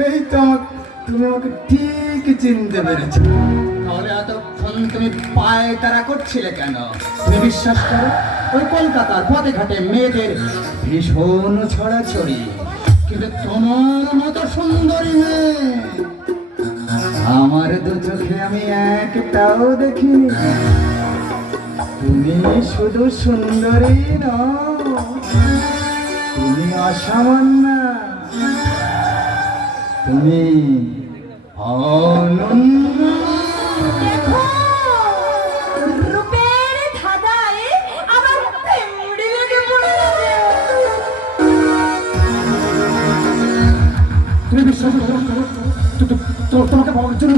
এই তো তুমি আমাকে ঠিক চিনতে পেরেছো। তাহলে এতক্ষণ তুমি পায়ে তারা করছিলে কেন? তুমি বিশ্বাস করো, ওই কলকাতার পথে ঘাটে মেয়েদের ভীষণ ছড়াছড়ি, কিন্তু তোমার মতো সুন্দরী মেয়ে আমার দু চোখে আমি একটাও দেখিনি। তুমি শুধু সুন্দরী নও, তুমি অসামান্য, তুমি অনন্য। দেখো, রূপের ধাঁধায় আমার প্রেমড়ি লেগে পড়েছে। তুমি বিশ্বাস করো, তোমাকে পাওয়ার জন্য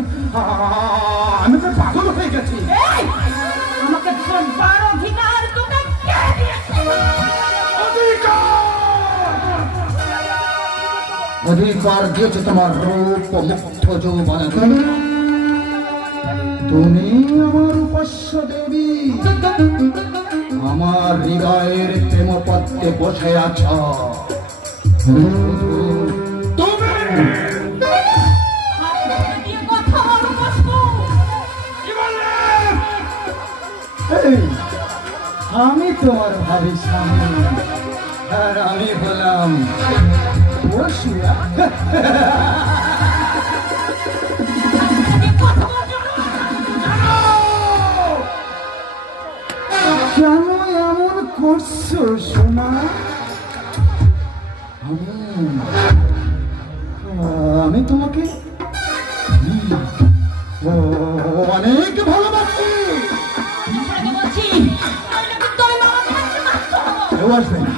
আমি তো পাগল হয়ে গেছি। এই, আমাকে শোনবার অধিকার তোকে কে দিয়েছে? অধিকার দিয়েছে তোমার রূপ ও মুগ্ধ যৌবনে। তুমি আমার উপাস্য দেবী, আমার হৃদয়ের প্রেম পদ্মে বসে আছ। আমি তোমার ভাবি স্বামী, আর আমি হলাম বসিয়া। কেন এমন করছো সোনা? আমি তোমাকে অনেক ভালোবাসি। কেউ আসবে না।